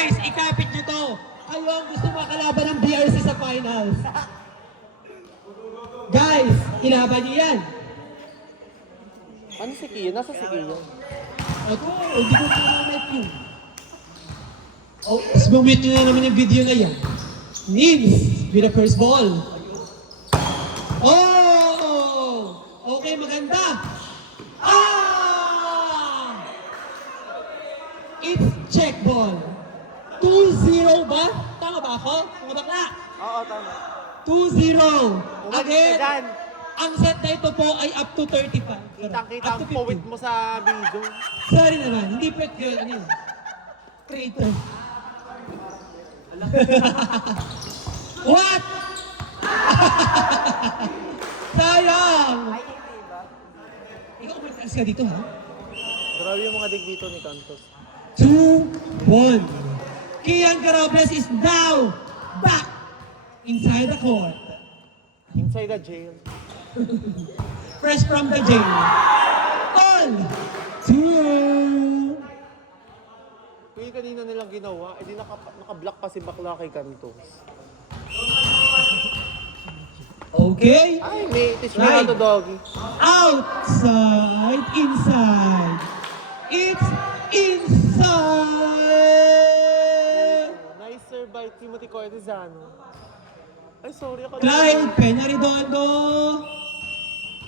Guys, ikapit nyo to. Kayo ang gusto makalaban ng BRC sa finals. Guys, ilaban nyo yan. Ano si Kiyo? Nasa si Kiyo? Ako, hindi ko pinamit yun. Oh, sumamit nyo na naman yung video na yan. Nibs with the first ball. Oh! Okay, maganda. Ah! It's check ball. 2-0 ba? Tama ba ako? Mga bakla? Oo, tama. 2-0. Umalis ka Again, dyan. ang set na ito po ay up to 35. Kitang-kita Up ang to 50. powit mo sa video. Sorry naman, hindi pwede yun. Ano yun? Traitor. What? Sayang! Ikaw umalis ka dito, ha? Grabe yung mga dig dito ni Cantos. 2-1. Kian Carobles is now back inside the court. Inside the jail. Fresh from the jail. All 2. Kaya kanina nilang ginawa, edi naka-block pa si bakla kay Cantos. Okay. Ay, may teach me Right. how to doggy. Outside, inside. It's inside. Nice serve by Timothy Cortezano. Ay, sorry ako. Clyde Peña-Redondo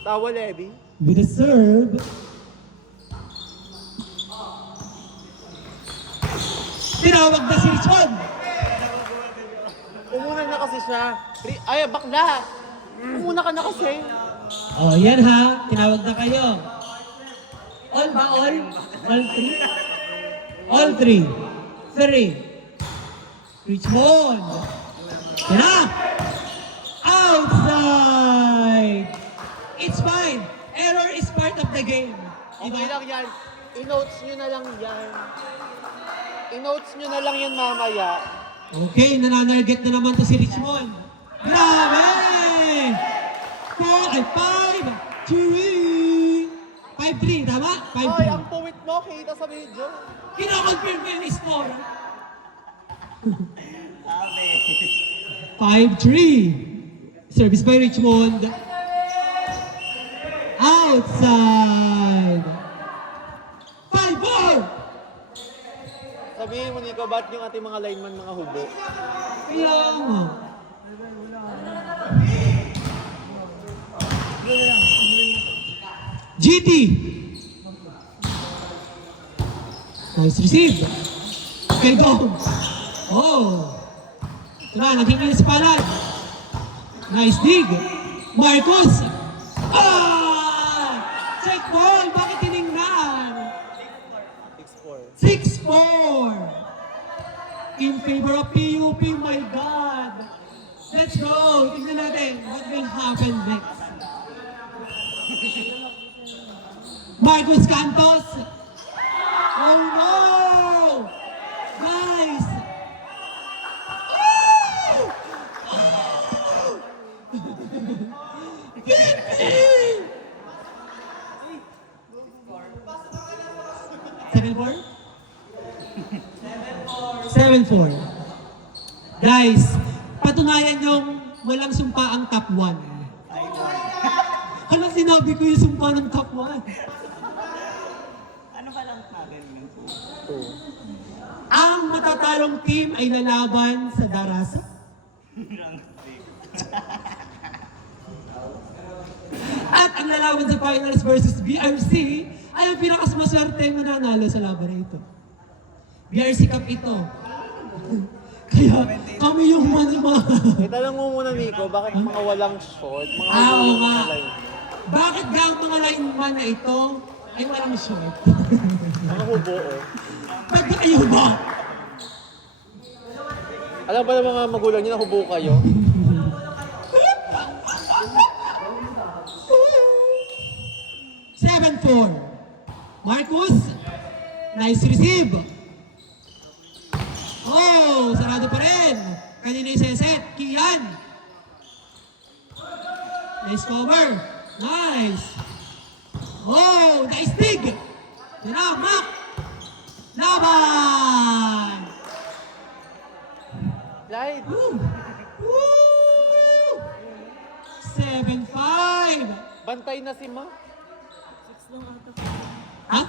Tawa, Levi. with a serve. Tinawag na si Richon. Umuna na kasi siya. Ay, bakla! Umuna ka na kasi. Oh, yan ha. Tinawag na kayo. All ba all? All three? All three. Three. Richmond. Yan na. Outside. It's fine. Error is part of the game. Okay lang yan. I-notes nyo na lang yan. I-notes nyo na lang yan mamaya. Okay, nananarget na naman to si Richmond. Grabe! 4 ay 5-3. 5-3, tama? Ay, 5-3. ang puwit mo, kita sa video. Kinoconfirm ko yung score. 5-3. Service by Richmond. Outside. 5-4. Sabihin mo, Nico, ba't yung ating mga lineman mga hubo? Kaya nga. GT. Nice receive. Okay, go. Oh. Ito na, naging yung palad. Nice dig. Marcos. Ah! Check ball. Bakit tinignan? 6-4. 6-4. In favor of PUP, my God. Let's go. Tingnan natin what will happen next. Marcos Cantos. Oh no! Guys! Oh! Oh! 7-4? 7-4. Guys, patunayan yung walang sumpa ang top 1. Alam, sinabi ko yung sumpa ng top 1. Ang matatalong team ay lalaban sa Darasa. At ang lalaban sa finals versus BRC ay ang pinakasmaswerte mananalo sa laban na ito. BRC Cup ito. Kaya kami yung mga... Tanong mo muna, Nico, bakit mga walang short? Mga Oo walang nga. lineman? Bakit nga ang mga lineman na ito ay walang short? Mga hubo, oh. Ba't kayo ba? Alam ba ng mga magulang niyo na hubo kayo? Marcus, nice receive. Oh, sarado pa rin. Kanina yung seset, Kian. Nice cover. Nice. Oh, nice dig. Yan na, Mac. Laban. Clyde. Woo! Woo! 7-5. Bantay na si Ma. Ha?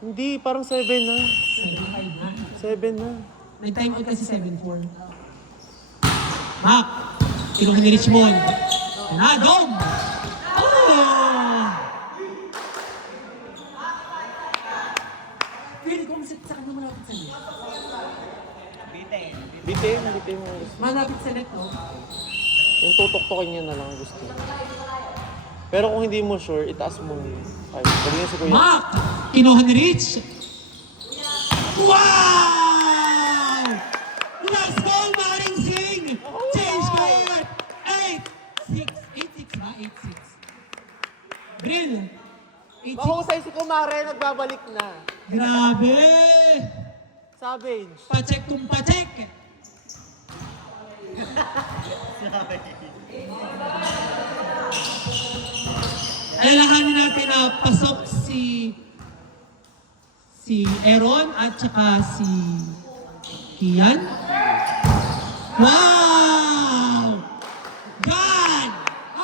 Hindi, parang 7 na. 7-5 na. 7 na. May time out kasi 7-4. Mac, kinuha ni Richmond. Dom! Oh! Pwede kong sa kanya malapit sa net. Bitin mo. Malapit sa net, no? Yung tutok-tokin niya na lang gusto. Pero kung hindi mo sure, itaas mo. Ay, sabi niya si Kuya. Mac, kinuha ni Rich. Wow! Last goal, Maring Singh! Change court! 8-6. 8-6 ba? 8-6. Brill. 8-6. Mahusay si Kumare, nagbabalik na. Grabe! Savage. Pacheck kung pacheck. Alalahanin natin na pasok si Aaron at saka si Kian. Wow! God!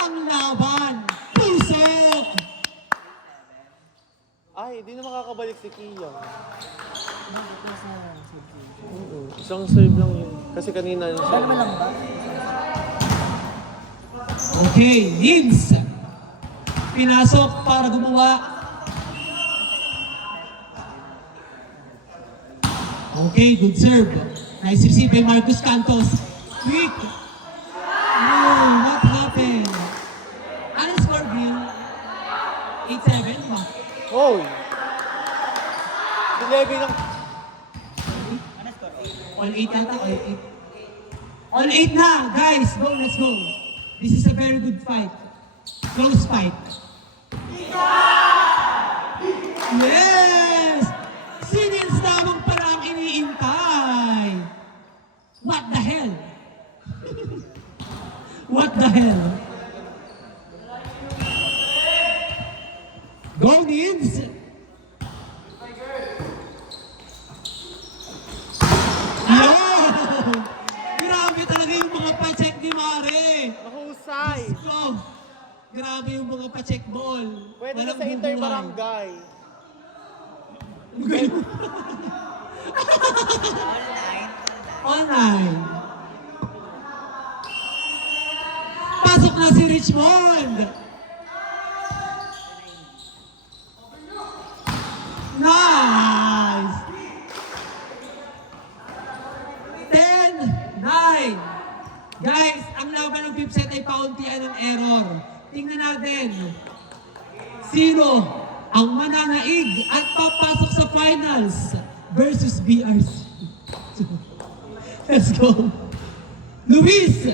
Ang laban! Pusok! Ay, di na makakabalik si Kia. Isang serve lang yun. Kasi kanina siya. Okay, Nibs. Pinasok para gumawa. Okay, good serve. Nice receive by Marcus Cantos. Quick. Oh, what happened? Ano score, Bill? 8-7 ba? Hoy! Si Levy lang. All 8 yata, all 8. All 8 na, guys. Go, let's go. This is a very good fight. Close fight. Yes! Sinils lamang pala ang iniintay. What the hell? What the hell? Go, Nibs! Yo! Grabe talaga yung mga pa-check ni Mare. Mahusay. So, grabe yung mga pa-check ball. Pwede na Walang sa bubuhay. interbarangay. Online. Pasok na si Richmond. Nice. 10-9. Guys, ang laban ng fifth set ay pauntian ng error. Tingnan natin. Sino ang mananaig at papasok sa finals versus BRC? Let's go. Luis!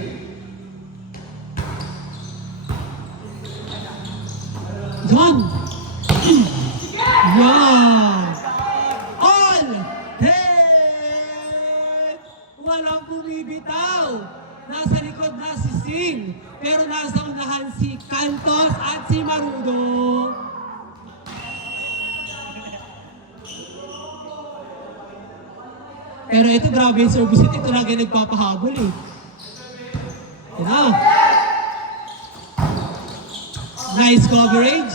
John! Yeah! All! Hey! Walang bumibitaw. Nasa likod na si Sin. Pero nasa unahan si Cantos at si Marudo. Pero ito, grabe yung service. Ito lagi nagpapahabol eh. Yan. Nice coverage.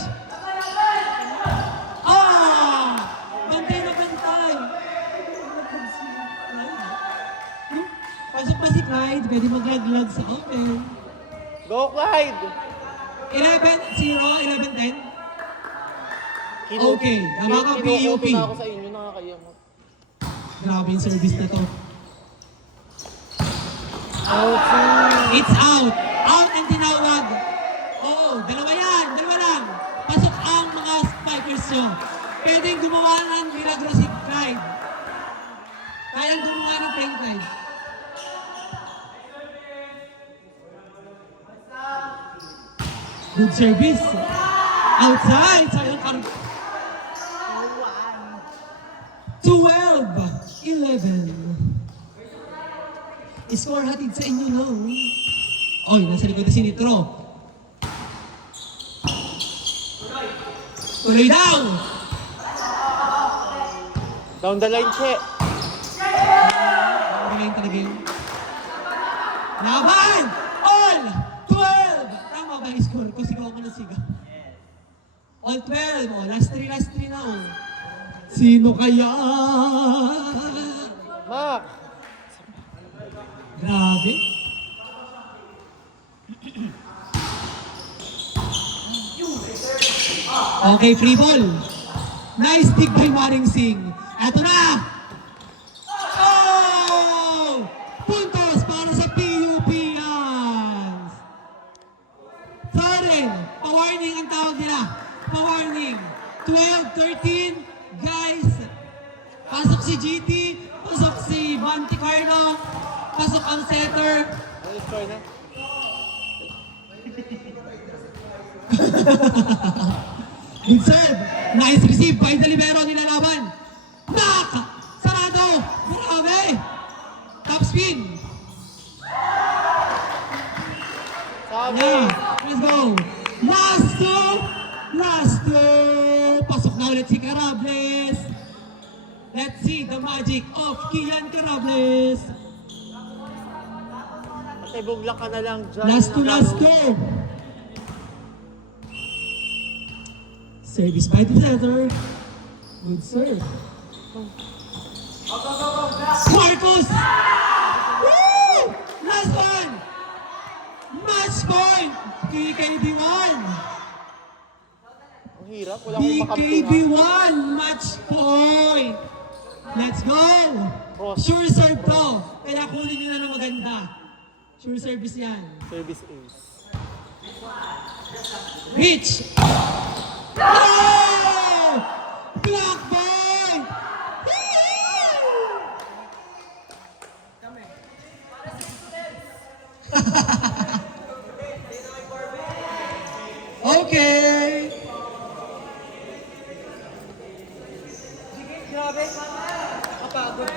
Ah! Bantay na bantay. Pasok pa si Clyde. Pwede maglaglag sa open. Go, Clyde! 11-0, 11-10. Okay, namakang PUP. Kinukuto na ako sa inyo, nakakayamot. Grabe yung service na to. Okay. It's out. Out ang tinawag. Oo, dalawa yan. Dalawa lang. Pasok ang mga spikers nyo. Pwedeng gumawa ng milagro si Clyde. Kayang gumawa ng playing Clyde. Good service. Outside. Sayang kar... 12-11. Score hatid sa inyo, no? Oy, nasa likod na si Nitro. Tuloy daw! Down the line, che. Ganyan talaga yun. Laban! All 12! Tama ba yung score ko? Sigaw ko ng sigaw. All 12. Oh, last 3 na. Oh. Sino kaya? Mac! Grabe. Okay, free ball. Nice dig by Maring Singh. Eto na! Oh! Puntos para sa PUP Yangs. Third, pa-warning ang tawag nila. Pa-warning. 12, 13, guys. Pasok si GT, pasok si Monte Carlo, pasok ang setter. Ano score na? Good serve. Nice receive by the libero nilalaban. Knock! Sarado! Grabe! Top spin. Sabi! Yeah, let's go. Last two. Pasok na ulit si Carables. Let's see the magic of Kian Carables. Kasi bugla ka na lang dyan. Last two. Service by the setter. Good serve. Marcos! Woo! Last one! Match point! BKB1! Ang hirap, wala akong makampihan. BKB1! Match point! Let's go! Boss. Sure serve to. Kaya kunin nyo na ng maganda. Sure service yan. Service ace. Reach! Oh! Block point! Okay! Grabe, kapagod.